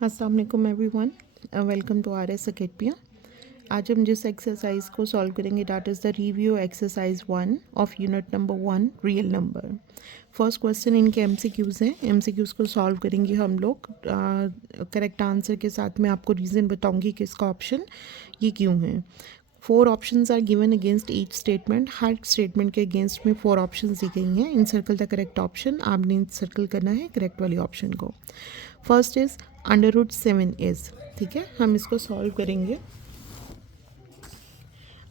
अस्सलाम वालेकुम everyone, welcome to R S academia. आज हम जिस एक्सरसाइज को सॉल्व करेंगे that is the review exercise 1 of unit number 1 real number. First question इनके एमसीक्यूज़ हैं। एमसीक्यूज़ को सॉल्व करेंगे हम लोग। करेक्ट आंसर के साथ मैं आपको रीज़न बताऊंगी कि इसका ऑप्शन ये क्यों है। 4 options are given against each statement. हर स्टेटमेंट के अगेंस्ट में 4 ऑप्शंस दी गई हैं। In circle the correct option. आपने सर्कल करना है करेक्ट वाली ऑप्शन को। फर्स्ट इज़ √7 इज़, ठीक है, हम इसको सॉल्व करेंगे।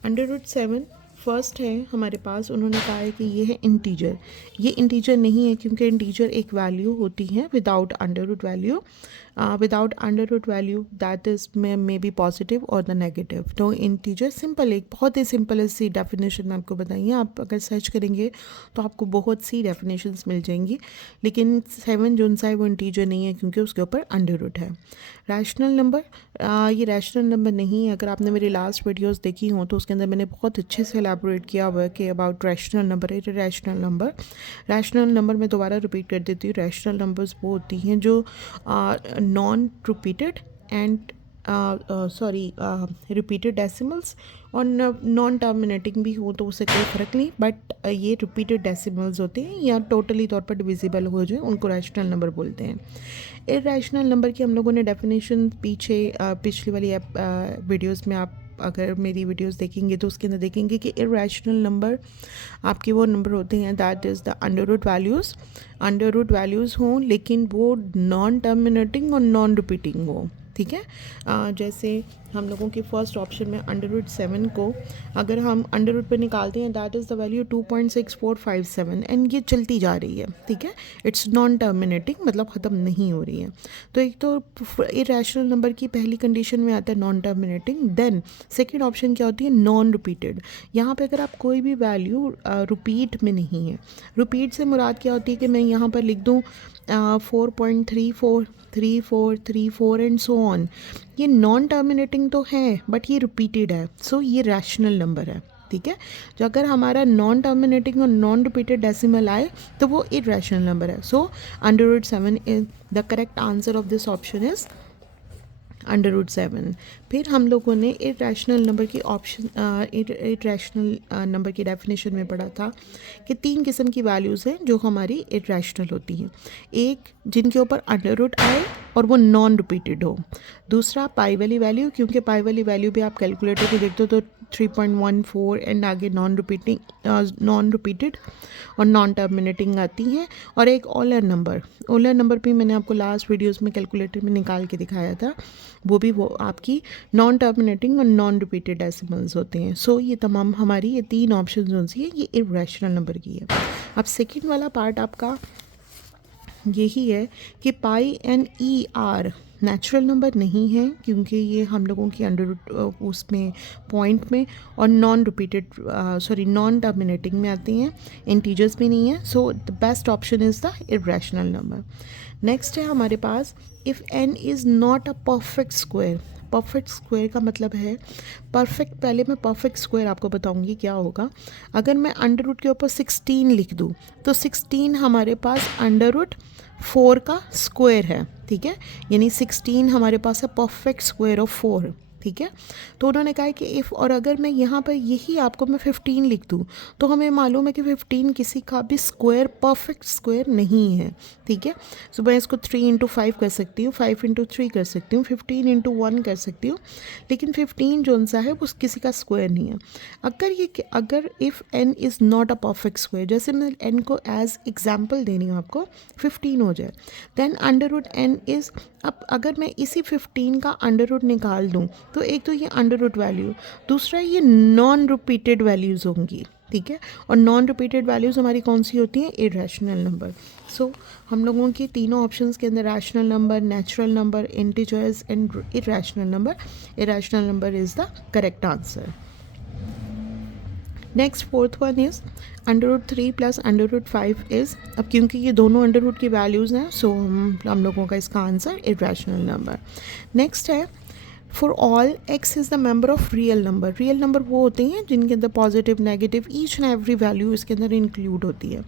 √7 फर्स्ट है हमारे पास। उन्होंने कहा है कि ये है इंटीजर। ये इंटीजर नहीं है क्योंकि इंटीजर एक वैल्यू होती है without under value. Without under value that is may be positive और द नेगेटिव। तो इंटीजर सिंपल, एक बहुत ही सिंपल सी डेफिनेशन मैं आपको बताइए। आप अगर सर्च करेंगे तो आपको बहुत सी डेफिनेशंस मिल जाएंगी, लेकिन 7 जो सा है वो इंटीजर नहीं है क्योंकि उसके ऊपर अंडर है। रैशनल नंबर, ये रैशनल नंबर नहीं है। अगर आपने मेरी लास्ट वीडियोस देखी हो तो उसके अंदर मैंने बहुत अच्छे से एलैबोरेट किया हुआ है कि अबाउट रैशनल नंबर है। रैशनल नंबर, रैशनल नंबर मैं दोबारा रिपीट कर देती हूँ। रैशनल नंबर्स वो होती हैं जो non repeated and repeated decimals और नॉन टर्मिनेटिंग भी हो तो उससे कोई फ़र्क नहीं, बट ये रिपीटेड डेसिमल्स होते हैं या टोटली तौर पर डिविजिबल हो जाए उनको रैशनल नंबर बोलते हैं। इरेशनल नंबर की हम लोगों ने डेफिनेशन पिछली वाली वीडियोस में, आप अगर मेरी वीडियोस देखेंगे तो उसके अंदर देखेंगे कि इरेशनल नंबर आपके वो नंबर होते हैं that is the under root values हों लेकिन वो नॉन टर्मिनेटिंग और नॉन रिपीटिंग हो, ठीक है। जैसे हम लोगों के फर्स्ट ऑप्शन में √7 को अगर हम अंडर रूट पर निकालते हैं that is the value 2.6457 and ये चलती जा रही है, ठीक है। इट्स नॉन टर्मिनेटिंग, मतलब ख़त्म नहीं हो रही है। तो एक तो इरेशनल नंबर की पहली कंडीशन में आता है non terminating. Then second option क्या होती है, नॉन रिपीटेड। यहाँ पे अगर आप कोई भी वैल्यू रिपीट में नहीं है। रिपीट से मुराद क्या होती है कि मैं यहाँ पर लिख दूँ 4.34 3434 एंड सो ऑन, ये नॉन टर्मिनेटिंग तो है बट ये रिपीटेड है, सो ये रैशनल नंबर है, ठीक है। जो अगर हमारा नॉन टर्मिनेटिंग और नॉन रिपीटेड डेसिमल आए तो वो इरेशनल नंबर है। सो √7 is the correct answer of this option is √7। फिर हम लोगों ने इरेशनल नंबर की इरेशनल नंबर की डेफिनेशन में पढ़ा था कि 3 किस्म की वैल्यूज़ हैं जो हमारी इरेशनल होती हैं। एक जिनके ऊपर अंडर आए और वो नॉन रिपीटेड हो। दूसरा पाई वाली वैल्यू, क्योंकि पाई वाली वैल्यू भी आप कैलकुलेटर पे देखते हो तो 3.14 एंड आगे नॉन रिपीटेड और नॉन टर्मिनेटिंग आती हैं। और एक ओलर नंबर भी मैंने आपको लास्ट वीडियोस में कैलकुलेटर में निकाल के दिखाया था, वो आपकी नॉन टर्मिनेटिंग और नॉन रिपीटेड डेसिमल्स होते हैं। सो ये तमाम हमारी ये 3 ऑप्शन जो सी है ये इरेशनल नंबर की है। अब सेकेंड वाला पार्ट आपका यही है कि pi and e are natural number नहीं है क्योंकि ये हम लोगों की अंडर उसमें पॉइंट में और नॉन टर्मिनेटिंग में आती हैं, इंटीजर्स भी नहीं है। So the best option is the irrational number. Next है हमारे पास if n is not a perfect square. Perfect square का मतलब है परफेक्ट, पहले मैं परफेक्ट स्क्वायर आपको बताऊंगी क्या होगा। अगर मैं अंडर रूट के ऊपर 16 लिख दूँ तो 16 हमारे पास √4 का स्क्वायर है, ठीक है। यानी 16 हमारे पास है परफेक्ट स्क्वायर ऑफ 4, ठीक है। तो उन्होंने कहा कि इफ़, और अगर मैं यहाँ पर यही आपको मैं 15 लिख दूँ तो हमें मालूम है कि 15 किसी का भी स्क्वायर परफेक्ट स्क्वायर नहीं है, ठीक है। सो मैं इसको 3 × 5 कर सकती हूँ, 5 × 3 कर सकती हूँ, 15 × 1 कर सकती हूँ, लेकिन 15 जो सा है वो किसी का स्क्वायर नहीं है। अगर if n is not a perfect square, जैसे मैं n को एज एग्जाम्पल दे रही हूँ आपको, 15 हो जाए, देन √n इज़, अब अगर मैं इसी 15 का अंडर रूट निकाल दूँ तो एक तो ये अंडर रूट वैल्यू, दूसरा ये नॉन रिपीटेड वैल्यूज़ होंगी, ठीक है। और नॉन रिपीटेड वैल्यूज़ हमारी कौन सी होती हैं, इरेशनल नंबर। सो हम लोगों की तीनों ऑप्शंस के अंदर rational number, natural number, integers and irrational number is the correct answer. Next fourth one is √3 + √5 is, अब क्योंकि ये दोनों अंडर रूट की वैल्यूज़ हैं सो हम लोगों का इसका आंसर इरेशनल नंबर। नेक्स्ट है for all x is the member of real number. Real number वो होते हैं जिनके अंदर positive negative each and every value इसके अंदर इंक्लूड होती है.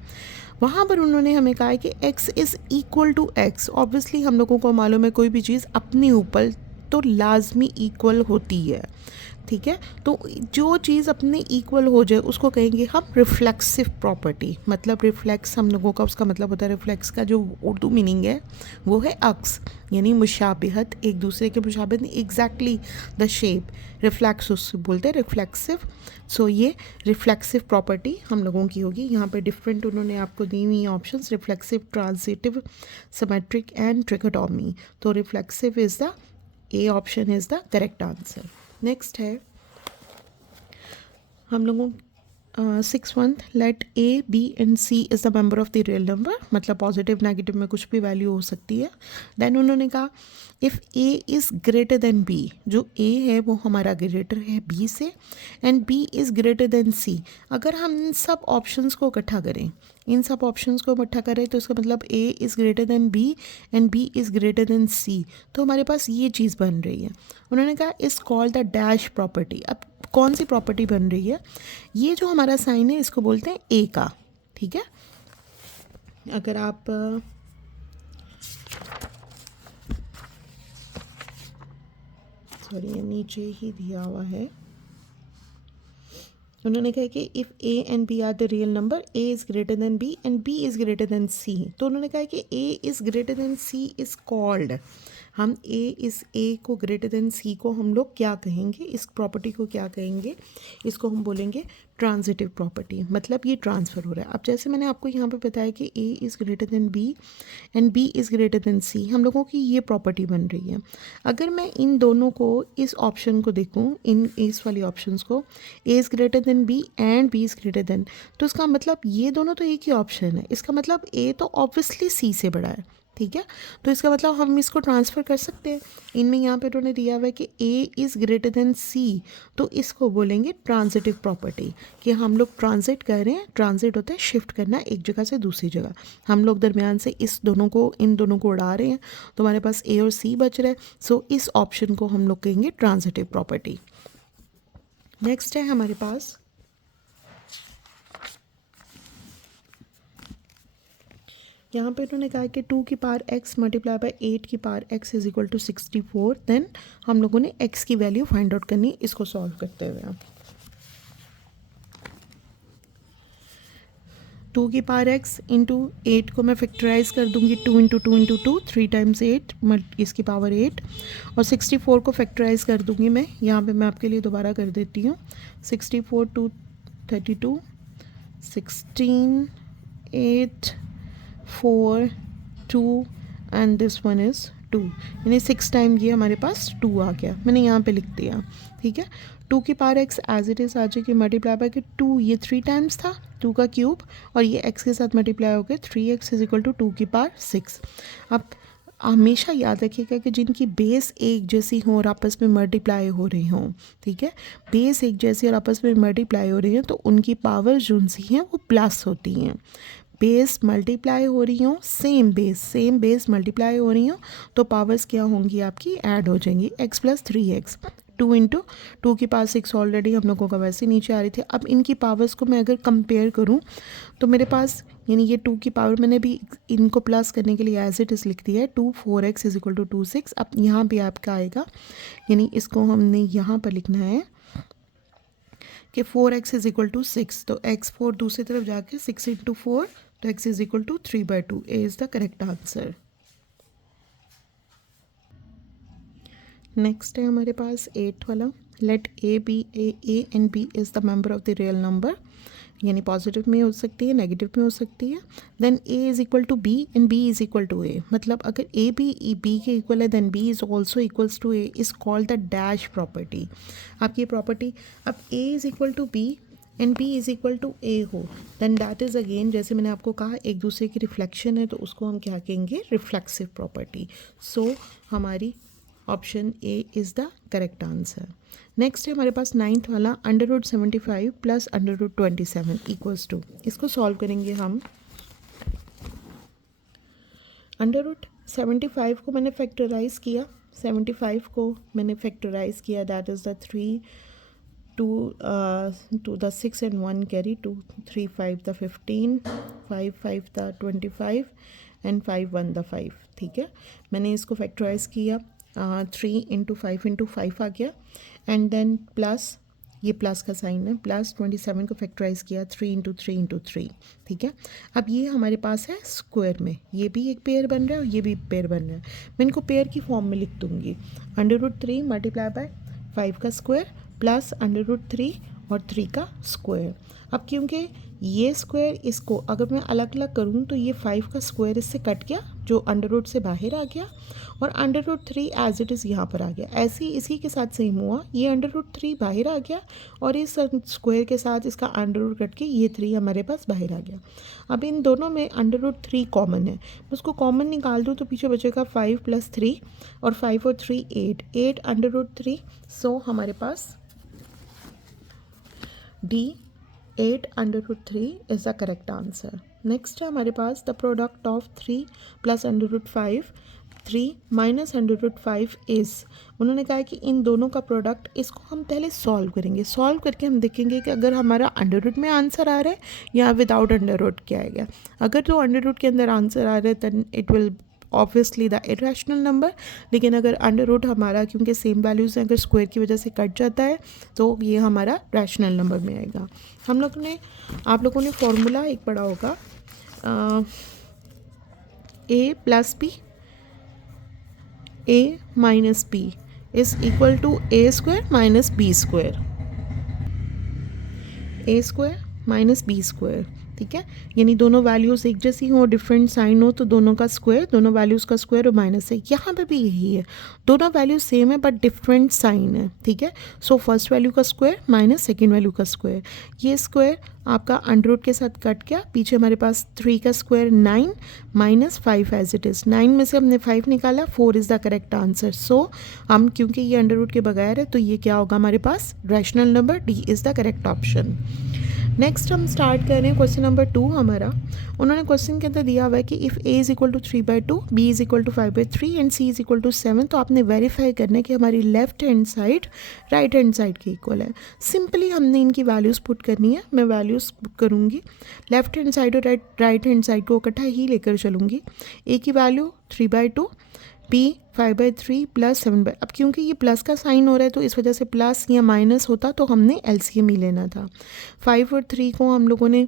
वहाँ पर उन्होंने हमें कहा है कि x is equal to x. Obviously हम लोगों को मालूम है कोई भी चीज़ अपने ऊपर तो लाजमी इक्वल होती है. ठीक है, तो जो चीज़ अपने इक्वल हो जाए उसको कहेंगे हम रिफ्लेक्सिव प्रॉपर्टी. मतलब रिफ्लेक्स हम लोगों का उसका मतलब होता है, रिफ्लेक्स का जो उर्दू मीनिंग है वो है अक्स, यानी मुशाबिहत, एक दूसरे के मुशाबिहत, एग्जैक्टली द शेप. रिफ्लेक्स उससे बोलते हैं रिफ्लेक्सिव. सो ये रिफ्लेक्सिव प्रॉपर्टी हम लोगों की होगी. यहाँ पे डिफरेंट उन्होंने आपको दी हुई options, reflexive, transitive, symmetric and trichotomy. तो reflexive is the A option is the correct answer. Next है हम लोगों 6th, let A B and C is the member of the real number. मतलब पॉजिटिव नेगेटिव में कुछ भी value हो सकती है. देन उन्होंने कहा if A is greater than B, जो ए है वो हमारा ग्रेटर है बी से, and B is greater than C. अगर हम इन सब ऑप्शंस को इकट्ठा करें, तो इसका मतलब A is greater than B and B is greater than C, तो हमारे पास ये चीज़ बन रही है. उन्होंने कहा is called the dash property. अब कौन सी प्रॉपर्टी बन रही है? ये जो हमारा साइन है इसको बोलते हैं ए का. ठीक है, अगर आप सॉरी ये नीचे ही दिया हुआ है. उन्होंने कहा कि if A and B are the real number, A is greater than B and B is greater than C. तो उन्होंने कहा कि A is greater than C is called, हम ए को ग्रेटर देन सी को हम लोग क्या कहेंगे, इस प्रॉपर्टी को क्या कहेंगे, इसको हम बोलेंगे ट्रांजिटिव प्रॉपर्टी. मतलब ये ट्रांसफ़र हो रहा है. अब जैसे मैंने आपको यहाँ पे बताया कि A is greater than B and B is greater than C, हम लोगों की ये प्रॉपर्टी बन रही है. अगर मैं इन दोनों को, इस ऑप्शन को देखूँ, इस वाली ऑप्शंस को, A is greater than B and B is greater than, तो इसका मतलब ये दोनों तो एक ही ऑप्शन है. इसका मतलब ए तो ऑब्वियसली सी से बड़ा है. ठीक है, तो इसका मतलब हम इसको ट्रांसफ़र कर सकते हैं. इनमें यहाँ पे उन्होंने दिया हुआ है कि A is greater than C, तो इसको बोलेंगे ट्रांजिटिव प्रॉपर्टी, कि हम लोग ट्रांजिट कर रहे हैं. ट्रांजिट होता है शिफ्ट करना एक जगह से दूसरी जगह. हम लोग दरमियान से इन दोनों को उड़ा रहे हैं, तो हमारे पास ए और सी बच रहा है. सो इस ऑप्शन को हम लोग कहेंगे ट्रांजिटिव प्रॉपर्टी. नेक्स्ट है हमारे पास यहाँ पे उन्होंने कहा कि 2 की पावर x मल्टीप्लाई बाय 8 की power x is equal to 64. Then हम लोगों ने x की वैल्यू फाइंड आउट करनी है. इसको सॉल्व करते हुए 2 की पावर x इंटू 8 को मैं फैक्टराइज कर दूंगी. 2 इंटू 2 इंटू 2, 3 टाइम्स 8, इसकी पावर 8, और 64 को फैक्टराइज कर दूंगी मैं. यहाँ पे मैं आपके लिए दोबारा कर देती हूँ. 64 2 32, 16 8 4 2 एंड दिस वन इज़ 2, यानी 6 टाइम ये हमारे पास 2 आ गया. मैंने यहाँ पे लिख दिया. ठीक है, 2 की power x as it is आ जाएगी मल्टीप्लाई बाय के 2, ये 3 टाइम्स था 2 का क्यूब, और ये x के साथ मल्टीप्लाई हो गया 3x इज इक्वल टू 2 की पावर 6. अब हमेशा याद रखिएगा कि जिनकी बेस एक जैसी हो और आपस में मल्टीप्लाई हो रही हों, ठीक है, बेस एक जैसी और आपस में मल्टीप्लाई हो रही हैं, तो उनकी पावर जो सी हैं वो प्लस होती हैं. बेस मल्टीप्लाई हो रही हो, सेम बेस मल्टीप्लाई हो रही हो, तो पावर्स क्या होंगी आपकी, ऐड हो जाएंगी. x प्लस 3x, 2 इंटू 2 की पावर 6 ऑलरेडी हम लोगों का वैसे नीचे आ रही थी. अब इनकी पावर्स को मैं अगर कंपेयर करूं तो मेरे पास, यानी ये 2 की पावर मैंने भी इनको प्लस करने के लिए एज इट इज़ लिख दिया है 2 4x इज इक्वल टू 2 6. अब यहाँ भी आपका आएगा, यानी इसको हमने यहाँ पर लिखना है कि 4x इज इक्वल टू 6, तो x4 दूसरी तरफ जाके 6 इंटू 4, तो x is equal to 3/2. A is the correct answer. Next है हमारे पास 8 वाला, let A B A and B is the member of the real number, यानी पॉजिटिव में हो सकती है, नेगेटिव में हो सकती है. Then A is equal to B and B is equal to A, मतलब अगर ए बी के इक्वल है then B is also equals to A, is called the dash property. आपकी प्रॉपर्टी, अब A is equal to B and B is equal to A हो, then that is again, जैसे मैंने आपको कहा, एक दूसरे की रिफ्लेक्शन है, तो उसको हम क्या कहेंगे, रिफ्लेक्सिव प्रॉपर्टी. सो हमारी option A is the correct answer. Next है हमारे पास 9th वाला, √75 प्लस √27 इक्वल्स टू. इसको सॉल्व करेंगे हम. √75 को मैंने फैक्टराइज किया 75 को मैंने फैक्टराइज किया, that is the 3 to the 6 and 1 carry, 2 3 5 the 15, 5 5 the 25 and 5 1 the 5। ठीक है, मैंने इसको फैक्टराइज किया, 3 इंटू 5 इंटू 5 आ गया, एंड देन प्लस, ये प्लस का साइन है, प्लस 27 को फैक्टराइज किया 3 इंटू 3 इंटू 3। ठीक है, अब ये हमारे पास है स्क्वायर में, ये भी एक पेयर बन रहा है और ये भी पेयर बन रहा है। मैं इनको पेयर की फॉर्म में लिख दूँगी, √3 मल्टीप्लाई बाय 5 का स्क्वायर प्लस √3 और 3 का स्क्वायर। अब क्योंकि ये स्क्वायर इसको अगर मैं अलग अलग करूँ तो ये 5 का स्क्वायर इससे कट गया, जो √ से बाहर आ गया, और √3 एज इट इज़ यहाँ पर आ गया। ऐसे ही इसी के साथ सेम हुआ, ये √3 बाहर आ गया और इस स्क्वायर के साथ इसका अंडर कट के ये 3 हमारे पास बाहर आ गया। अब इन दोनों में √3 कॉमन है, मैं उसको कॉमन निकाल दूँ तो पीछे बचेगा 5 + 3, और 5 और 3 8 √3। सो हमारे पास D 8 √3 is the correct answer. Next है हमारे पास द प्रोडक्ट ऑफ 3 + √5 3 - √5 इज़, उन्होंने कहा है कि इन दोनों का प्रोडक्ट, इसको हम पहले सॉल्व करेंगे। सॉल्व करके हम देखेंगे कि अगर हमारा अंडर में आंसर आ रहा है या विदाउट अंडर क्या आएगा। अगर जो अंडर के अंदर आंसर आ रहा है then it will obviously the irrational number, लेकिन अगर अंडर हमारा क्योंकि सेम वैल्यूज़ हैं, अगर स्क्वायर की वजह से कट जाता है तो ये हमारा रैशनल नंबर में आएगा। आप लोगों ने फॉर्मूला एक पढ़ा होगा, a + b a - b is equal to a² - b², a² - b²। ठीक है, यानी दोनों वैल्यूज़ एक जैसी हो, डिफरेंट साइन हो तो दोनों का स्क्वायर, दोनों वैल्यूज़ का स्क्वायर और माइनस है। यहाँ पे भी यही है, दोनों वैल्यूज सेम है बट डिफरेंट साइन है। ठीक है, सो फर्स्ट वैल्यू का स्क्वायर माइनस सेकेंड वैल्यू का स्क्वायर, ये स्क्वायर आपका अंडर रूट के साथ कट गया, पीछे हमारे पास 3 का स्क्वायर 9 - 5 एज इट इज़। 9 में से हमने 5 निकाला, 4 इज़ द करेक्ट आंसर। सो हम क्योंकि ये अंडर रूट के बगैर है तो ये क्या होगा हमारे पास, rational number, D is the correct option. नेक्स्ट हम स्टार्ट कर रहे हैं क्वेश्चन नंबर 2 हमारा। उन्होंने क्वेश्चन के अंदर दिया हुआ है कि if a = 3/2, b = 5/3 and c = 7, तो आपने वेरीफाई करना है कि हमारी left hand side right hand side के इक्वल है। सिंपली हमने इनकी वैल्यूज़ पुट करनी है, मैं वैल्यूज़ पुट करूँगी, लेफ्ट हैंड साइड और राइट हैंड साइड को इकट्ठा ही लेकर चलूँगी। a की वैल्यू 3/2, b 5/3 + 7/, अब क्योंकि ये प्लस का साइन हो रहा है तो इस वजह से प्लस या माइनस होता तो हमने एलसीएम ही लेना था। 5 और 3 को हम लोगों ने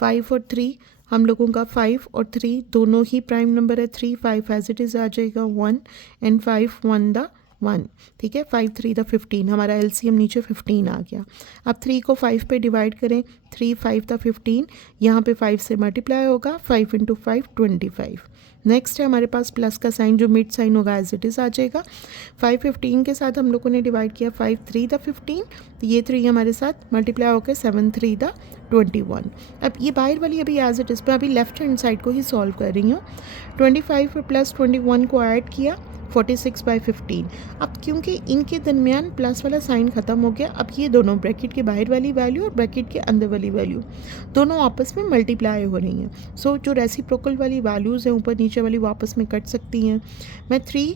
5 और 3 हम लोगों का 5 और 3 दोनों ही प्राइम नंबर है। 3 5 एज इट इज़ आ जाएगा 1 एंड 5 1 द 1। ठीक है, 5 3 द 15, हमारा एलसीएम नीचे 15 आ गया। अब 3 को 5 पे डिवाइड करें, 3 5 द 15, यहाँ पे 5 से मल्टीप्लाई होगा, 5 × 5 25। नेक्स्ट है हमारे पास प्लस का साइन, जो मिड साइन होगा एज इट इज़ आ जाएगा। 5 15 के साथ हम लोगों ने डिवाइड किया, 5 3 द 15, तो ये 3 हमारे साथ मल्टीप्लाई होकर 7 3 द 21। अब ये बाहर वाली अभी एज इट इज़, मैं अभी लेफ्ट हैंड साइड को ही सॉल्व कर रही हूँ। 25 + 21 को ऐड किया, 46/15। अब क्योंकि इनके दरमियान प्लस वाला साइन ख़त्म हो गया, अब ये दोनों ब्रैकेट के बाहर वाली वैल्यू और ब्रैकेट के अंदर वाली वैल्यू दोनों आपस में मल्टीप्लाई हो रही हैं। सो जो रेसिप्रोकल वाली वैल्यूज़ हैं ऊपर नीचे वाली वापस में कट सकती हैं। मैं 3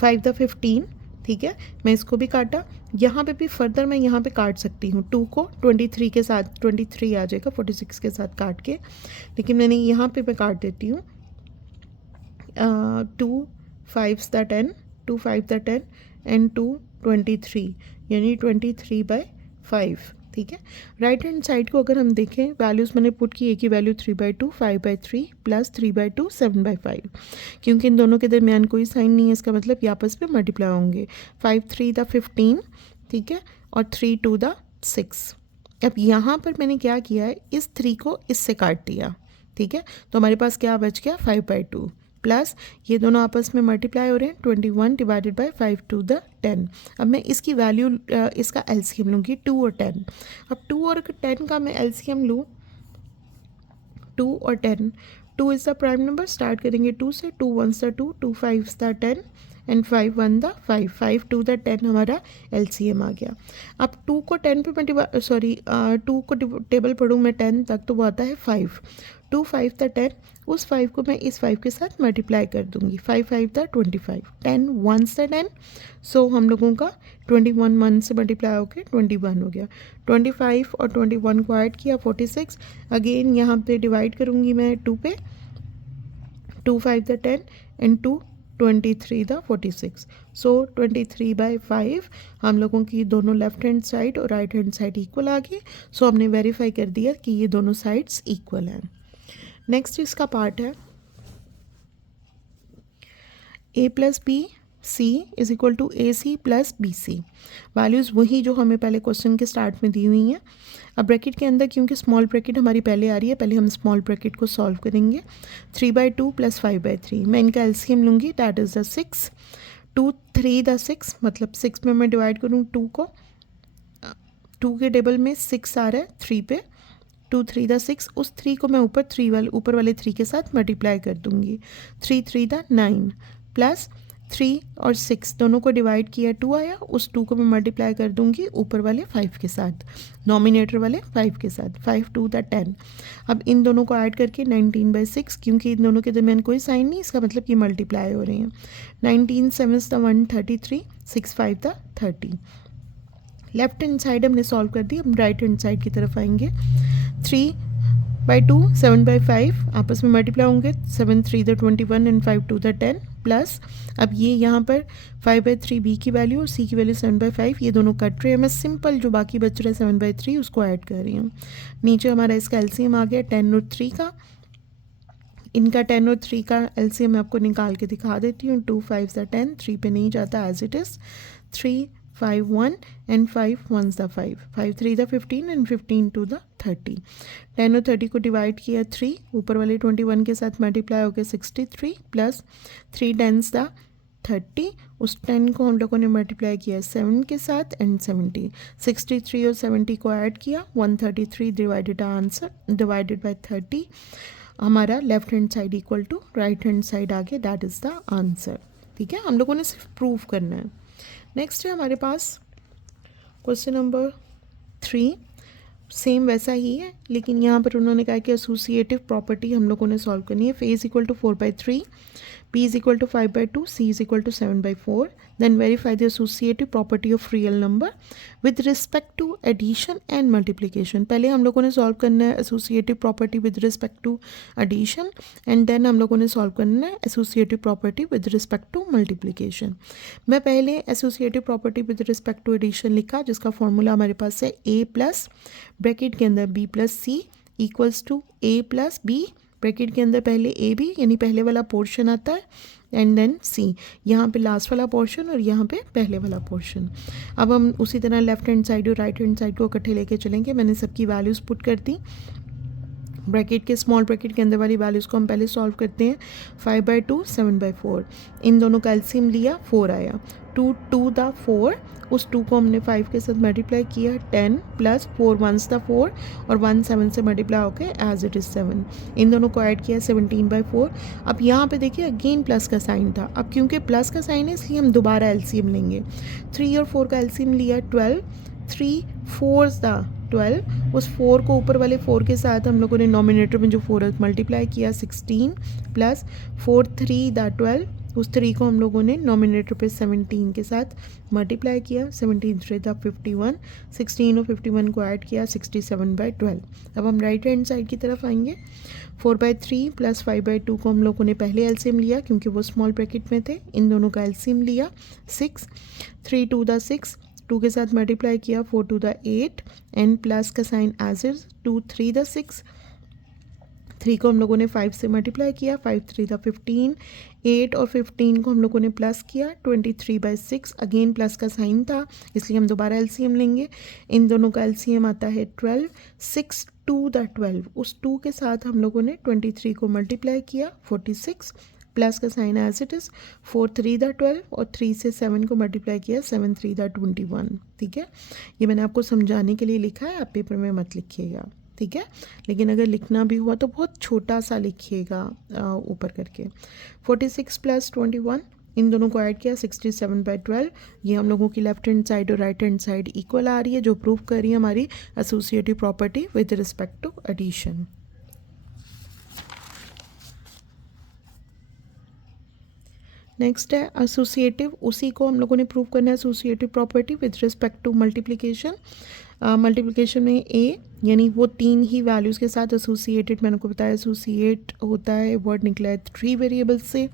5 द 15, ठीक है, मैं इसको भी काटा, यहाँ पे भी फर्दर मैं यहाँ पे काट सकती हूँ। 2 को 23 के साथ, 23 आ जाएगा 46 के साथ काट के, लेकिन मैंने यहाँ पे मैं काट देती हूँ। 2 5 द 10, 2 5 द 10 एंड 2 23, यानी 23/5। ठीक है, राइट हैंड साइड को अगर हम देखें, वैल्यूज़ मैंने पुट की, एक की वैल्यू 3/2 5/3 + 3/2 7/5, क्योंकि इन दोनों के दरमियान कोई साइन नहीं है, इसका मतलब ये आपस में मल्टीप्लाई होंगे। 5 3 द 15, ठीक है, और 3 2 द 6। अब यहाँ पर मैंने क्या किया है, इस 3 को इससे काट दिया। ठीक है, तो हमारे पास क्या बच गया, 5/2 प्लस ये दोनों आपस में मल्टीप्लाई हो रहे हैं, 21 / 5 to the 10। अब मैं इसकी वैल्यू, इसका एलसीएम लूँगी, 2 और 10। अब 2 और 10 का मैं एलसीएम लूँ, 2 और 10, 2 is the prime number, start करेंगे 2 से, 2 1s the 2, 2 5s the 10 and 5 1 the 5, 5 2 the 10 हमारा LCM आ गया। अब 2 को 10 पे मैं सॉरी 2 को टेबल पढ़ूँ मैं 10 तक तो वो आता है 5, 2 5 द 10, उस 5 को मैं इस 5 के साथ मल्टीप्लाई कर दूंगी, 5 5 द 25, 10 1 द 10, सो हम लोगों का 21 1 से मल्टीप्लाई होकर 21 हो गया। 25 और 21 को ऐड किया 46, अगेन यहाँ पे डिवाइड करूँगी मैं 2 पे, 2 5 द 10 एंड 2 23 द 46, सो 23/5 हम लोगों की दोनों लेफ्ट हैंड साइड और राइट हैंड साइड इक्वल आ गई। सो हमने वेरीफाई कर दिया कि ये दोनों साइड्स इक्वल हैं। नेक्स्ट इसका पार्ट है a plus B C is equal to A C plus B C. Values वही जो हमें पहले क्वेश्चन के स्टार्ट में दी हुई हैं। अब ब्रैकेट के अंदर क्योंकि स्मॉल ब्रैकेट हमारी पहले आ रही है, पहले हम स्मॉल ब्रैकेट को सॉल्व करेंगे। 3/2 प्लस 5/3, मैं इनका LCM लूँगी, दैट इज़ द 6, 2 3 द 6, मतलब 6 में मैं डिवाइड करूँ 2 को, 2 के टेबल में 6 आ रहा है 3 पे, 2 3 द 6, उस 3 को मैं ऊपर वाले 3 के साथ मल्टीप्लाई कर दूँगी, 3 3 द 9 प्लस 3 और 6 दोनों को डिवाइड किया 2 आया, उस 2 को मैं मल्टीप्लाई कर दूंगी ऊपर वाले 5 के साथ, नॉमिनेटर वाले 5 के साथ, 5 2 द 10। अब इन दोनों को ऐड करके 19/6, क्योंकि इन दोनों के दरमियान कोई साइन नहीं, इसका मतलब कि मल्टीप्लाई हो रही हैं। 19 7 the 133, 6 5 the 30। Left hand side हमने सॉल्व कर दी, हम राइट हैंड साइड की तरफ आएंगे। 3/2 7/5 आपस में मल्टीप्लाई होंगे, 7 3 द 21 एंड 5 2 द 10 प्लस, अब ये यहाँ पर 5/3 बी की वैल्यू और सी की वैल्यू 7/5, ये दोनों कट रहे हैं, मैं सिंपल जो बाकी बच रहा है 7/3 उसको ऐड कर रही हूँ। नीचे हमारा इसका LCM आ गया 10 और 3 का, इनका 10 और 3 का LCM मैं आपको निकाल के दिखा देती हूँ। 2 5 द 10, 3 पे नहीं जाता as it is, 3 5 1 and 5 1 the 5, 5 3 the 15 and 15 2 the 30। 10 और 30 को डिवाइड किया 3, ऊपर वाले 21 के साथ मल्टीप्लाई हो गया 63 प्लस 3 10 द 30, उस 10 को हम लोगों ने मल्टीप्लाई किया 7 के साथ एंड 70, 63 और 70 को ऐड किया 133 डिवाइडेड आंसर डिवाइडेड बाय 30, हमारा left hand side equal to right hand side आ गया, दैट इज़ द आंसर। ठीक है, हम लोगों ने सिर्फ प्रूव करना है। नेक्स्ट है हमारे पास क्वेश्चन नंबर 3, सेम वैसा ही है, लेकिन यहाँ पर उन्होंने कहा कि एसोसिएटिव प्रॉपर्टी हम लोगों ने सॉल्व करनी है। A is equal to 4/3, B is equal to 5/2, C is equal to 7/4. Then verify the associative property of real number with respect to addition and multiplication. पहले हम लोगों ने सॉल्व करना है associative property with respect to addition and then हम लोगों ने solve करना है associative property with respect to multiplication. मैं पहले associative property with respect to addition लिखा, जिसका फॉर्मूला हमारे पास है A प्लस ब्रैकेट के अंदर B plus C equals to A plus B, bracket के अंदर पहले ए बी यानी पहले वाला पोर्शन आता है एंड देन सी, यहाँ पे लास्ट वाला पोर्शन और यहाँ पे पहले वाला पोर्शन। अब हम उसी तरह लेफ्ट हैंड साइड और राइट हैंड साइड को इकट्ठे लेके चलेंगे। मैंने सबकी वैल्यूज़ पुट कर दी, ब्रैकेट के स्मॉल ब्रैकेट के अंदर वाली वैल्यूज़ को हम पहले सॉल्व करते हैं। 5/2 7/4, इन दोनों का एलसीएम लिया 4 आया, 2 2 द 4, उस 2 को हमने 5 के साथ मल्टीप्लाई किया 10 प्लस 4 1 द 4 और 1 7 से मल्टीप्लाई होकर एज इट इज़ 7, इन दोनों को ऐड किया 17/4। अब यहाँ पे देखिए अगेन प्लस का साइन था, अब क्योंकि प्लस का साइन है इसलिए हम दोबारा एलसीएम लेंगे। 3 और 4 का एलसीएम लिया 12, 3 4 द 12, उस 4 को ऊपर वाले 4 के साथ हम लोगों ने नॉमिनेटर में जो 4 है मल्टीप्लाई किया 16 प्लस 4 3 द 12, उस 3 को हम लोगों ने नॉमिनेटर पे 17 के साथ मल्टीप्लाई किया 17 3 द 51, 16 और 51 को ऐड किया 67/12। अब हम राइट हैंड साइड की तरफ आएंगे। 4/3 प्लस 5/2 को हम लोगों ने पहले एलसीएम लिया क्योंकि वो स्मॉल ब्रैकेट में थे, इन दोनों का एलसीएम लिया 6, 3 2 द 6, 2 के साथ मल्टीप्लाई किया 4 2 द 8 एंड प्लस का साइन एज इज 2 3 द 6, 3 को हम लोगों ने 5 से मल्टीप्लाई किया 5 3 द 15, 8 और 15 को हम लोगों ने प्लस किया 23/6, अगेन प्लस का साइन था इसलिए हम दोबारा एलसीएम लेंगे। इन दोनों का एलसीएम आता है 12, 6 2 द 12, उस 2 के साथ हम लोगों ने 23 को मल्टीप्लाई किया 46, प्लस का sign as it is 4 3 the 12 और 3 से 7 को मल्टीप्लाई किया 7 3 द 21। ठीक है, ये मैंने आपको समझाने के लिए लिखा है, आप पेपर में मत लिखिएगा, ठीक है, लेकिन अगर लिखना भी हुआ तो बहुत छोटा सा लिखिएगा ऊपर करके। 46 प्लस 21 इन दोनों को ऐड किया 67/12। ये हम लोगों की लेफ्ट हैंड साइड और राइट हैंड साइड इक्वल आ रही है, जो प्रूव कर रही है हमारी associative property with respect to addition. Next है एसोसिएटिव, उसी को हम लोगों ने प्रूव करना है associative property with respect to multiplication. Multiplication में ए यानी वो 3 ही वैल्यूज़ के साथ एसोसिएटेड, मैंने को बताया एसोसिएट होता है, वर्ड निकला है 3 वेरिएबल्स से,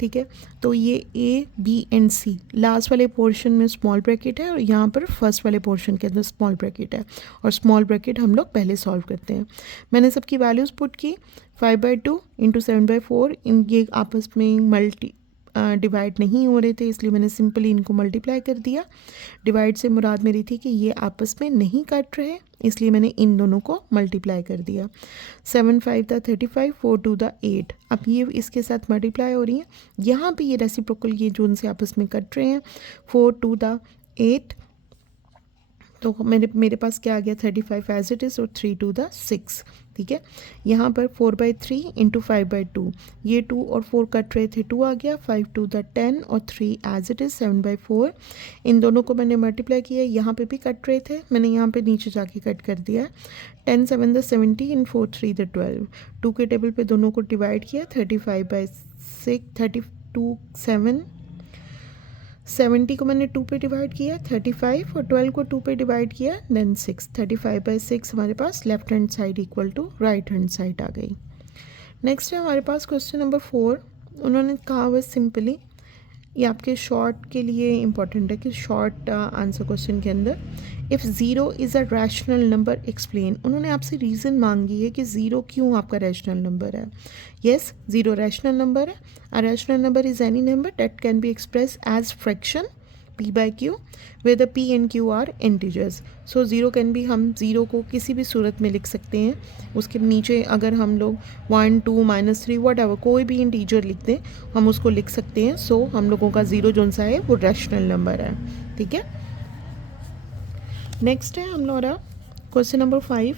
ठीक है। तो ये A B and C, last वाले पोर्शन में स्मॉल ब्रैकेट है और यहाँ पर फर्स्ट वाले पोर्शन के अंदर स्मॉल ब्रैकेट है, और स्मॉल ब्रैकेट हम लोग पहले सॉल्व करते हैं। मैंने सबकी वैल्यूज़ पुट की, 5/2 इंटू 7/4, ये आपस में डिवाइड नहीं हो रहे थे, इसलिए मैंने सिंपली इनको मल्टीप्लाई कर दिया। डिवाइड से मुराद मेरी थी कि ये आपस में नहीं कट रहे, इसलिए मैंने इन दोनों को मल्टीप्लाई कर दिया। 7 5 दा 35, 4 2 दा 8। अब ये इसके साथ मल्टीप्लाई हो रही हैं, यहाँ पे ये रेसिप्रोकल ये जो उनसे आपस में कट रहे हैं, 4 2 दा 8, तो मेरे पास क्या आ गया 35 एज इट इज़ और 3 2 दा 6, ठीक है। यहाँ पर 4/3 इंटू 5/2, ये 2 और 4 कट रहे थे, 2 आ गया, 5 2 दा 10 और 3 एज इट इज़ 7/4। इन दोनों को मैंने मल्टीप्लाई किया, यहाँ पे भी कट रहे थे, मैंने यहाँ पे नीचे जाके कट कर दिया है। 10 7 दा 70 इन 4 3 दा 12। 2 के टेबल पे दोनों को डिवाइड किया, 35/6 32 7, 70 को मैंने 2 पे डिवाइड किया, 35 और 12 को 2 पे डिवाइड किया, देन 6, 35/6 हमारे पास left hand side equal to right hand side आ गई। नेक्स्ट है हमारे पास क्वेश्चन नंबर 4। उन्होंने कहा बस सिंपली, ये आपके शॉर्ट के लिए इम्पॉर्टेंट है कि शॉर्ट आंसर क्वेश्चन के अंदर if zero is a rational number explain. उन्होंने आपसे रीज़न मांगी है कि ज़ीरो क्यों आपका रैशनल नंबर है। येस, ज़ीरो रैशनल नंबर है। A rational number is any number that can be express as fraction p/q where the p and q are integers. So zero can be, हम zero को किसी भी सूरत में लिख सकते हैं। उसके नीचे अगर हम लोग 1 2 -3 वट एवर कोई भी इंटीजर लिख दें, हम उसको लिख सकते हैं। सो हम लोगों का ज़ीरो जो सा है वो रैशनल नंबर है, ठीक है। नेक्स्ट है हमारा क्वेश्चन नंबर 5।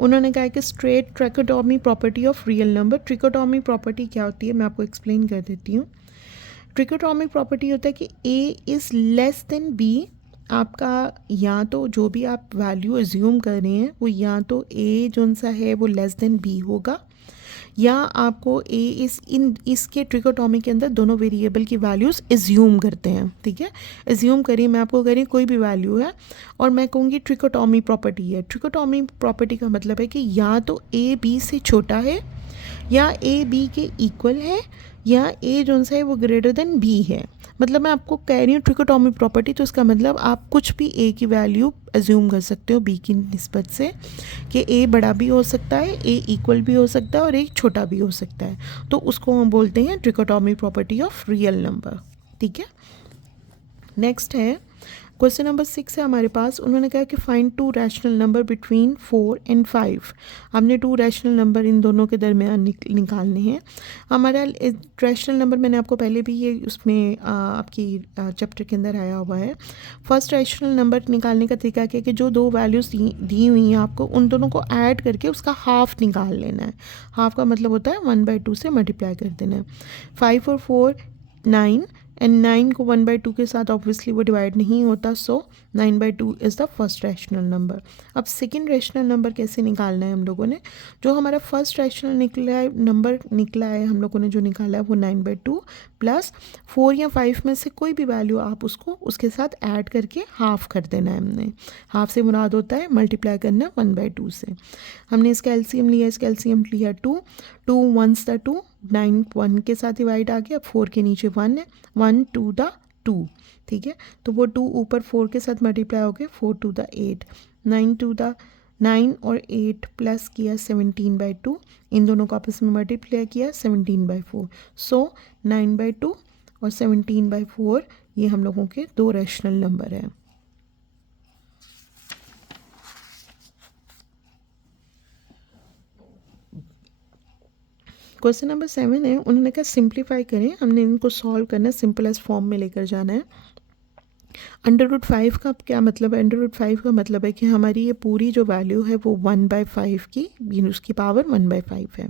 उन्होंने कहा कि straight trichotomy property of real number. Trichotomy property क्या होती है मैं आपको एक्सप्लेन कर देती हूँ। ट्रिकोटोमिक प्रॉपर्टी होता है कि a is less than b। आपका या तो जो भी आप वैल्यू एज्यूम कर रहे हैं वो या तो a जो सा है वो लेस देन b होगा, या आपको a इस इसके ट्रिकोटोमी के अंदर दोनों वेरिएबल की वैल्यूज़ एज्यूम करते हैं, ठीक है। एज्यूम करिए, मैं आपको कह रही कोई भी वैल्यू है और मैं कहूँगी ट्रिकोटोमी प्रॉपर्टी है। ट्रिकोटोमी प्रॉपर्टी का मतलब है कि या तो a b से छोटा है, या a b के इक्वल है, या a जो सा है वो ग्रेटर देन b है। मतलब मैं आपको कह रही हूँ ट्रिकोटोमी प्रॉपर्टी, तो इसका मतलब आप कुछ भी a की वैल्यू एज्यूम कर सकते हो b की निस्बत से, कि a बड़ा भी हो सकता है, a इक्वल भी हो सकता है और a छोटा भी हो सकता है। तो उसको हम बोलते हैं trichotomy property of real number, ठीक है। नेक्स्ट है क्वेश्चन नंबर 6 है हमारे पास। उन्होंने कहा कि find 2 rational number between 4 and 5। हमने 2 रैशनल नंबर इन दोनों के दरमियान निकालने हैं। हमारा रैशनल नंबर मैंने आपको पहले भी ये उसमें आपकी चैप्टर के अंदर आया हुआ है। फर्स्ट रैशनल नंबर निकालने का तरीका क्या है कि जो दो वैल्यूज़ दी हुई हैं आपको, उन दोनों को ऐड करके उसका हाफ निकाल लेना है। हाफ का मतलब होता है 1/2 से मल्टीप्लाई कर देना है। 5 और 4 9, एंड 9 को 1/2 के साथ ऑब्वियसली वो डिवाइड नहीं होता, सो 9/2 is the first rational number. अब सेकंड रैशनल नंबर कैसे निकालना है हम लोगों ने, जो हमारा फर्स्ट रैशनल नंबर निकला है हम लोगों ने जो निकाला है वो 9/2 प्लस 4 या 5 में से कोई भी वैल्यू आप उसको उसके साथ ऐड करके हाफ कर देना है। हमने हाफ से मुराद होता है मल्टीप्लाई करना 1/2 से। हमने इसका एलसीएम लिया, इसका एलसीएम लिया 2 1s द 2, 9 1 के साथ डिवाइड आ गया, 4 के नीचे 1 है, 1 2 द 2, ठीक है। तो वो 2 ऊपर 4 के साथ मल्टीप्लाई हो गए, 4 2 द 8, 9 2 द 9 और 8 प्लस किया 17/2, इन दोनों को आपस में मल्टीप्लाई किया 17/4। सो 9/2 और 17/4 ये हम लोगों के 2 रैशनल नंबर हैं। क्वेश्चन नंबर 7 है। उन्होंने कहा सिंप्लीफाई करें, हमने इनको सॉल्व करना है, सिंपलेस्ट फॉर्म में लेकर जाना है। √5 का क्या मतलब है? √5 का मतलब है कि हमारी ये पूरी जो वैल्यू है वो 1/5 की, उसकी पावर 1/5 है।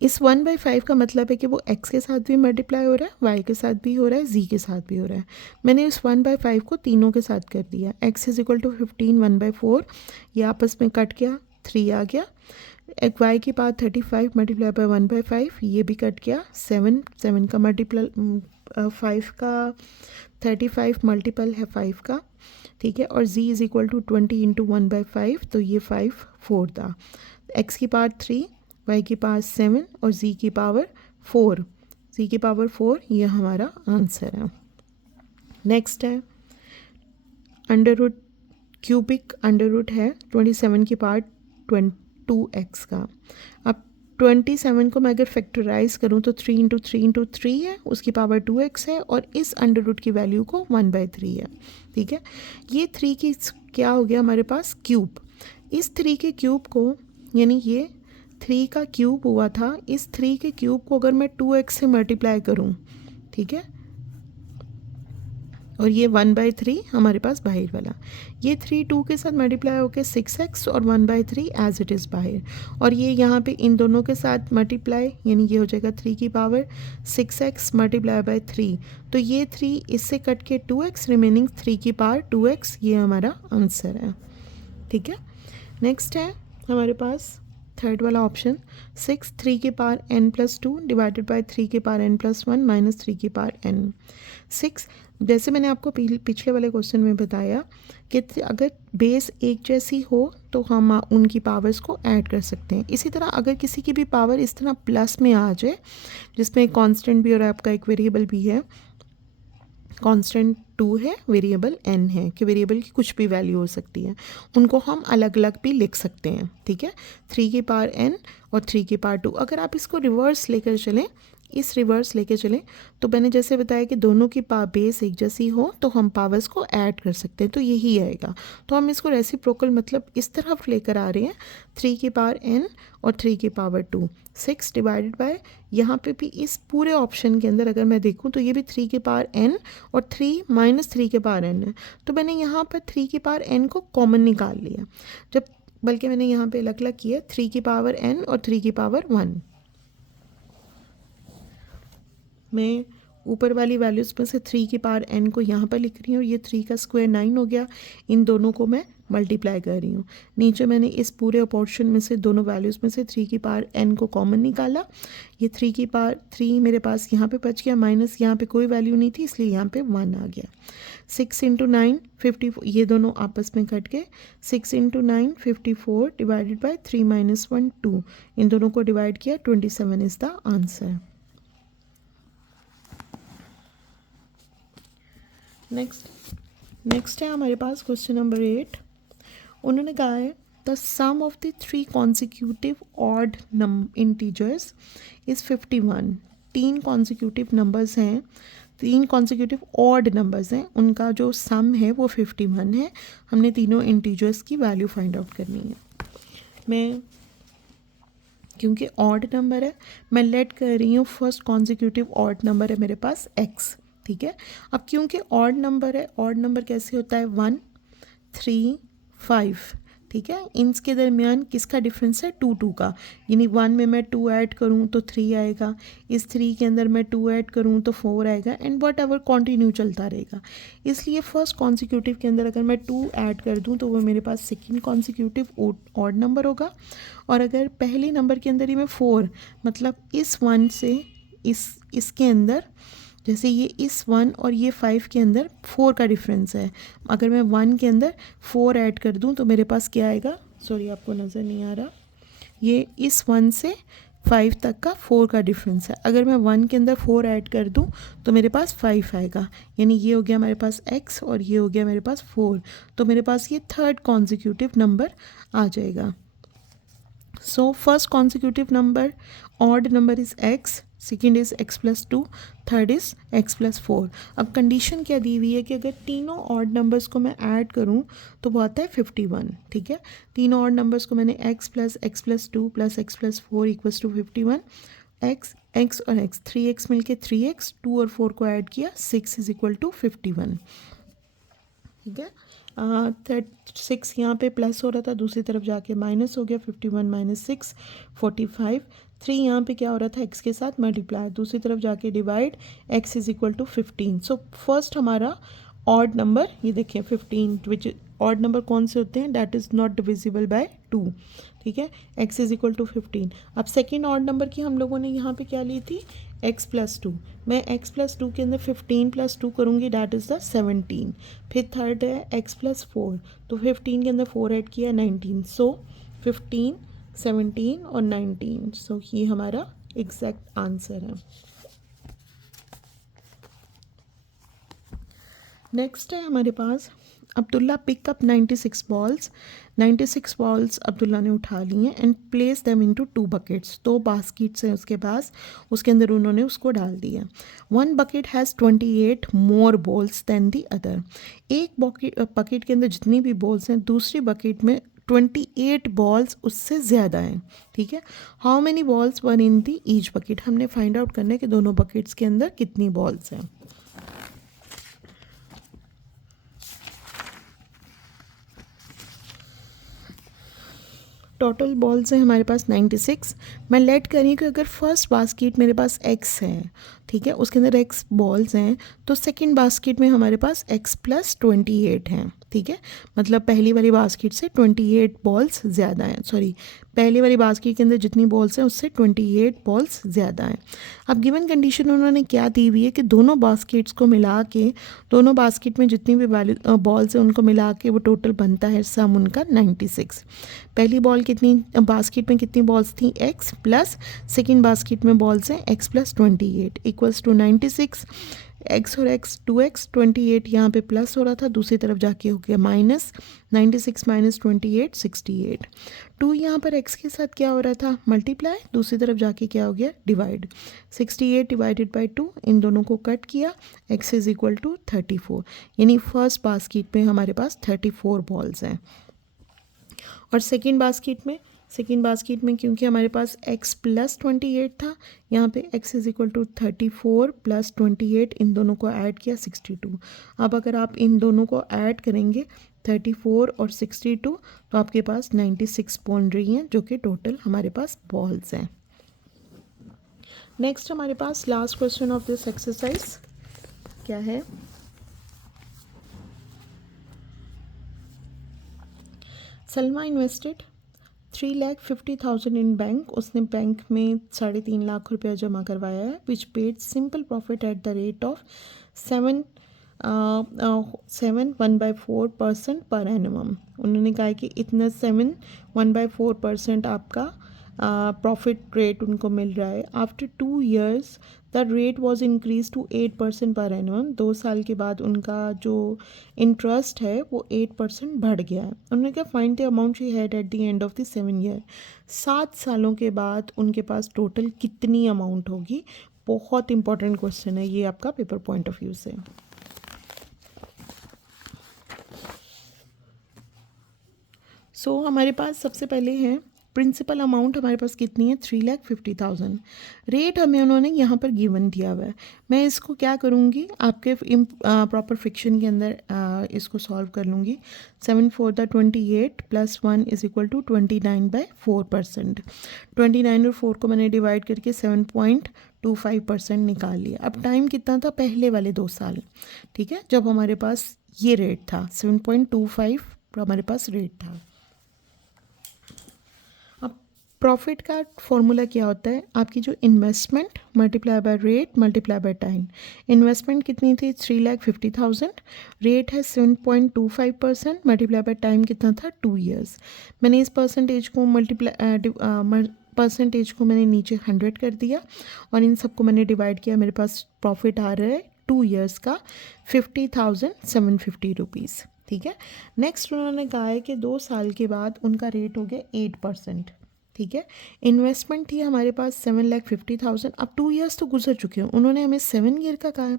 इस 1/5 का मतलब है कि वो x के साथ भी मल्टीप्लाई हो रहा है, y के साथ भी हो रहा है, z के साथ भी हो रहा है। मैंने इस 1/5 को तीनों के साथ कर दिया। x इज इक्वल टू 15 1/4, ये आपस में कट गया, 3 आ गया। एक y की पावर 35 मल्टीप्लाई बाय 1/5, ये भी कट गया। 7 का मल्टीप्लाई 5 का 35 मल्टीपल है 5 का, ठीक है। और z is equal to 20 into 1/5, तो ये 5 4 था। x की पावर 3, y की पावर 7 और z की पावर 4, z की पावर 4, ये हमारा आंसर है। नेक्स्ट है under root, cubic under root है 27 की पावर 2x का। अब 27 को मैं अगर फैक्टराइज करूँ तो 3 इंटू 3 इंटू 3 है, उसकी पावर 2x है, और इस अंडर रूट की वैल्यू को 1/3 है, ठीक है। ये 3 की क्या हो गया हमारे पास, क्यूब। इस 3 के क्यूब को, यानी ये 3 का क्यूब हुआ था, इस 3 के क्यूब को अगर मैं 2x से मल्टीप्लाई करूँ, ठीक है, और ये 1/3 हमारे पास बाहर वाला, ये 3 2 के साथ मल्टीप्लाई होकर 6x और 1/3 एज इट इज़ बाहर, और ये यहाँ पे इन दोनों के साथ मल्टीप्लाई, यानी ये हो जाएगा 3 की पावर 6x मल्टीप्लाई बाय 3, तो ये 3 इससे कट के 2x, रिमेनिंग 3 की पावर 2x, ये हमारा आंसर है, ठीक है। नेक्स्ट है हमारे पास थर्ड वाला ऑप्शन, 6 3 की पावर n+2 डिवाइडेड बाय 3 की पावर n+1 माइनस 3 की पावर n। 6, जैसे मैंने आपको पिछले वाले क्वेश्चन में बताया कि अगर बेस एक जैसी हो तो हम उनकी पावर्स को ऐड कर सकते हैं। इसी तरह अगर किसी की भी पावर इस तरह प्लस में आ जाए, जिसमें एक कांस्टेंट भी और आपका एक वेरिएबल भी है, कांस्टेंट 2 है, वेरिएबल n है, कि वेरिएबल की कुछ भी वैल्यू हो सकती है, उनको हम अलग अलग भी लिख सकते हैं, ठीक है। 3 की पावर n और 3 की पावर 2। अगर आप इसको रिवर्स लेकर चलें, इस रिवर्स लेके चलें, तो मैंने जैसे बताया कि दोनों की बेस एक जैसी हो तो हम पावर्स को ऐड कर सकते हैं, तो यही आएगा। तो हम इसको रेसिप्रोकल मतलब इस तरफ लेकर आ रहे हैं, 3 की पावर n और 3 की पावर 2, 6 डिवाइडेड बाय, यहाँ पे भी इस पूरे ऑप्शन के अंदर अगर मैं देखूँ तो ये भी 3 की पावर n और 3 माइनस 3 की पावर n है, तो मैंने यहाँ पर 3 की पावर n को कॉमन निकाल लिया, जब बल्कि मैंने यहाँ पे अलग अलग किया, 3 की पावर n और 3 की पावर 1। मैं ऊपर वाली वैल्यूज़ में से 3 की पावर n को यहाँ पर लिख रही हूँ, ये 3 का स्क्वायर 9 हो गया, इन दोनों को मैं मल्टीप्लाई कर रही हूँ। नीचे मैंने इस पूरे पोर्शन में से दोनों वैल्यूज़ में से 3 की पावर n को कॉमन निकाला, ये 3 की पावर 3 मेरे पास यहाँ पे बच गया, माइनस यहाँ पे कोई वैल्यू नहीं थी इसलिए यहाँ पे 1 आ गया। 6 इंटू 9 54, ये दोनों आपस में कट गए, 6 इंटू 9 54 डिवाइडेड बाई 3 माइनस 1 2, इन दोनों को डिवाइड किया, 27 इज़ द आंसर। नेक्स्ट है हमारे पास क्वेश्चन नंबर 8। उन्होंने कहा है the sum of the 3 consecutive odd integers is 51। 3 consecutive numbers हैं, 3 कॉन्सिक्यूटिव ऑड नंबर्स हैं, उनका जो सम है वो 51 है। हमने तीनों इंटीजर्स की वैल्यू फाइंड आउट करनी है। मैं क्योंकि ऑड नंबर है, मैं लेट कर रही हूँ फर्स्ट कॉन्सिक्यूटिव ऑड नंबर है मेरे पास x, ठीक है। अब क्योंकि ऑड नंबर है, ऑड नंबर कैसे होता है, 1 3 5, ठीक है। इनके दरमियान किसका डिफरेंस है, 2 2 का, यानी 1 में मैं 2 ऐड करूँ तो 3 आएगा, इस 3 के अंदर मैं 2 ऐड करूँ तो 4 आएगा, एंड वट एवर कॉन्टिन्यू चलता रहेगा। इसलिए फर्स्ट कॉन्सिक्यूटिव के अंदर अगर मैं 2 ऐड कर दूँ तो वो मेरे पास सेकेंड कॉन्सिक्यूटिव ऑड नंबर होगा, और अगर पहले नंबर के अंदर ही मैं 4, मतलब इस 1 से इसके अंदर, जैसे ये इस 1 और ये 5 के अंदर 4 का डिफरेंस है, अगर मैं 1 के अंदर 4 ऐड कर दूं तो मेरे पास क्या आएगा, सॉरी आपको नज़र नहीं आ रहा, ये इस 1 से 5 तक का 4 का डिफरेंस है, अगर मैं 1 के अंदर 4 ऐड कर दूं तो मेरे पास 5 आएगा, यानी ये हो गया मेरे पास x और ये हो गया मेरे पास 4, तो मेरे पास ये थर्ड कॉन्सिक्यूटिव नंबर आ जाएगा। So first consecutive number odd number is x, second is x plus 2, third is x plus 4। अब कंडीशन क्या दी हुई है कि अगर तीनों ऑड नंबर्स को मैं ऐड करूं तो वो आता है 51, ठीक है। तीनों ऑड नंबर्स को मैंने x plus 2 plus x plus 4 equals to 51, x और x 3x मिलके 3x, 2 और 4 को ऐड किया, 6 इज इक्वल टू 51, ठीक है। 6 यहाँ पे प्लस हो रहा था, दूसरी तरफ जाके माइनस हो गया, 51 माइनस 6 45, 3 यहाँ पे क्या हो रहा था, x के साथ मल्टीप्लाई, दूसरी तरफ जाके divide, x is equal to 15। So first हमारा ऑड नंबर, ये देखिए 15, विच ऑड नंबर कौन से होते हैं, that is not divisible by 2, ठीक है, x इज इक्वल टू 15। अब सेकेंड ऑड नंबर की हम लोगों ने यहाँ पे क्या ली थी, x प्लस 2, मैं x प्लस 2 के अंदर 15 प्लस 2 करूँगी, डैट इज़ द 17। फिर थर्ड है x प्लस 4, तो 15 के अंदर 4 ऐड किया 19, सो 15, 17 और 19, सो ये हमारा एग्जैक्ट आंसर है। नेक्स्ट है हमारे पास, Abdullah pick up 96 balls. 96 balls Abdullah ने उठा ली हैं and place them into 2 buckets. 2 baskets हैं उसके पास, उसके अंदर उन्होंने उसको डाल दिया। 1 bucket has 28 more balls than the other. एक बकेट के अंदर जितनी भी बॉल्स हैं, दूसरी बकेट में 28 बॉल्स उससे ज़्यादा हैं, ठीक है। How many balls were in the each bucket, हमने फाइंड आउट करना है कि दोनों बकेट्स के अंदर कितनी बॉल्स हैं। टोटल बॉल्स हैं हमारे पास 96। मैं लेट करी कि अगर फर्स्ट बास्केट मेरे पास x है, ठीक है, उसके अंदर x बॉल्स हैं, तो सेकंड बास्केट में हमारे पास x प्लस 28 हैं, ठीक है। मतलब पहली वाली बास्केट से 28 बॉल्स ज़्यादा हैं, सॉरी, पहली वाली बास्केट के अंदर जितनी बॉल्स हैं उससे 28 बॉल्स ज़्यादा हैं। अब गिवन कंडीशन उन्होंने क्या दी हुई है कि दोनों बास्केट्स को मिला के, दोनों बास्केट में जितनी भी बॉल्स हैं उनको मिला के वो टोटल बनता है सम उनका 96। पहली बॉल कितनी, बास्केट में कितनी बॉल्स थी, x प्लस सेकेंड बास्केट में बॉल्स हैं x plus 28 equals to 96। x और x 2x 28 यहाँ पे प्लस हो रहा था, दूसरी तरफ जाके हो गया माइनस, 96 माइनस 28 68। 2 यहाँ पर x के साथ क्या हो रहा था, मल्टीप्लाई, दूसरी तरफ जाके क्या हो गया, डिवाइड। 68 डिवाइडेड बाई 2, इन दोनों को कट किया, x इज इक्वल टू 34, यानी फर्स्ट बास्केट में हमारे पास 34 बॉल्स हैं। और सेकेंड बास्केट में क्योंकि हमारे पास x प्लस 28 था, यहाँ पे x is equal to 34 plus 28, इन दोनों को ऐड किया 62। अब अगर आप इन दोनों को ऐड करेंगे 34 और 62, तो आपके पास 96 बन रही हैं, जो कि टोटल हमारे पास बॉल्स हैं। नेक्स्ट हमारे पास last question of this exercise क्या है, सलमा इन्वेस्टेड 3,50,000 इन बैंक, उसने बैंक में 3.5 लाख रुपया जमा करवाया है, which paid simple profit at the rate of 7.1/4% per annum. उन्होंने कहा कि इतना 7.1/4% आपका प्रॉफिट रेट उनको मिल रहा है। After 2 years the rate was increase to 8% per annum. 2 साल के बाद उनका जो इंटरेस्ट है वो 8% बढ़ गया है। उन्होंने कहा find the amount she had eight the end of the 7 year। 7 सालों के बाद उनके पास टोटल कितनी अमाउंट होगी। बहुत इंपॉर्टेंट क्वेश्चन है ये आपका पेपर पॉइंट ऑफ व्यू से। सो हमारे पास सबसे पहले है प्रिंसिपल अमाउंट, हमारे पास कितनी है, 3,50,000। रेट हमें उन्होंने यहाँ पर गिवन दिया हुआ है। मैं इसको क्या करूँगी, आपके प्रॉपर फिक्शन के अंदर इसको सॉल्व कर लूँगी। 7 4 28 प्लस 1 इज इक्वल टू 29/4%। 29 और 4 को मैंने डिवाइड करके 7.25% निकाल लिया। अब टाइम कितना था, पहले वाले 2 साल, ठीक है, जब हमारे पास ये रेट था 7.25 हमारे पास रेट था। प्रॉफिट का फॉर्मूला क्या होता है, आपकी जो investment multiply by rate multiply by time. Investment कितनी थी, 3,50,000, रेट है 7.25%, मल्टीप्लाई बाय टाइम कितना था, 2 years। मैंने इस परसेंटेज को परसेंटेज को मैंने नीचे 100 कर दिया और इन सबको मैंने डिवाइड किया। मेरे पास प्रॉफिट आ रहा है 2 years का 50,750 रुपीज़, ठीक है। नेक्स्ट उन्होंने कहा है कि 2 साल के बाद उनका रेट हो गया 8%, ठीक है। इन्वेस्टमेंट थी हमारे पास 7,50,000। अब 2 years तो गुजर चुके हैं, उन्होंने हमें 7 year का कहा है।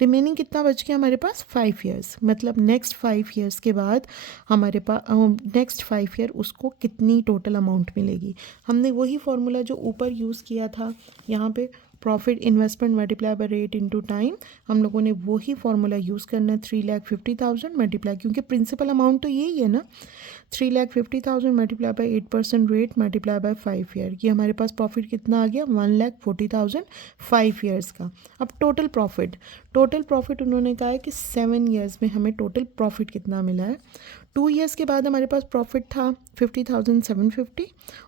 रिमेनिंग कितना बच गया हमारे पास, 5 years। मतलब नेक्स्ट 5 years के बाद हमारे पास नेक्स्ट 5 year उसको कितनी टोटल अमाउंट मिलेगी। हमने वही फार्मूला जो ऊपर यूज़ किया था यहाँ पे, profit investment multiply by rate into time, हम लोगों ने वही फार्मूला यूज़ करना है। 3,50,000 मल्टीप्लाई, क्योंकि प्रिंसिपल अमाउंट तो यही है ना, 3,50,000 multiply by 8% rate multiply by 5 year, ये हमारे पास प्रॉफिट कितना आ गया 1,40,000 5 ईयर्स का। अब टोटल प्रॉफिट उन्होंने कहा है कि 7 ईयर्स में हमें टोटल प्रॉफिट कितना मिला है। 2 ईयर्स के बाद हमारे पास प्रॉफिट था 50,750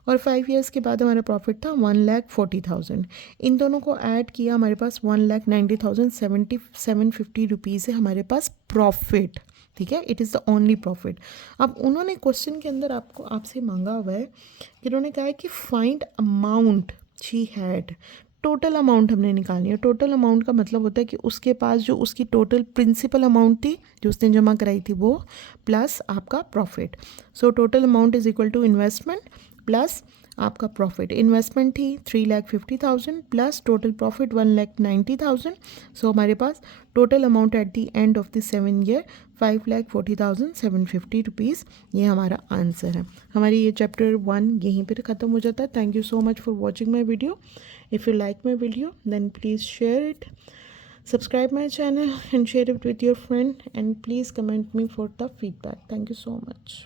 और 5 ईयर्स के बाद हमारा प्रॉफिट था 1,40,000। इन दोनों को ऐड किया, हमारे पास 1,90,750 रुपीज़ है हमारे पास प्रॉफिट, ठीक है, it is the only profit. अब उन्होंने क्वेश्चन के अंदर आपसे मांगा हुआ है कि उन्होंने कहा है कि find amount she had, total amount हमने निकालनी है। टोटल अमाउंट का मतलब होता है कि उसके पास जो उसकी टोटल प्रिंसिपल अमाउंट थी जो उसने जमा कराई थी वो प्लस आपका profit. So total amount is equal to investment plus आपका प्रॉफिट। इन्वेस्टमेंट थी 3,50,000 प्लस टोटल प्रॉफिट 1,90,000। सो हमारे पास total amount at the end of the 7 year 5,40,750 rupees, ये हमारा आंसर है। हमारी ये चैप्टर 1 यहीं पर ख़त्म हो जाता है। Thank you so much for watching my video. If you like my video, then please share it, subscribe my channel and share it with your friend, and please comment me for the feedback. Thank you so much.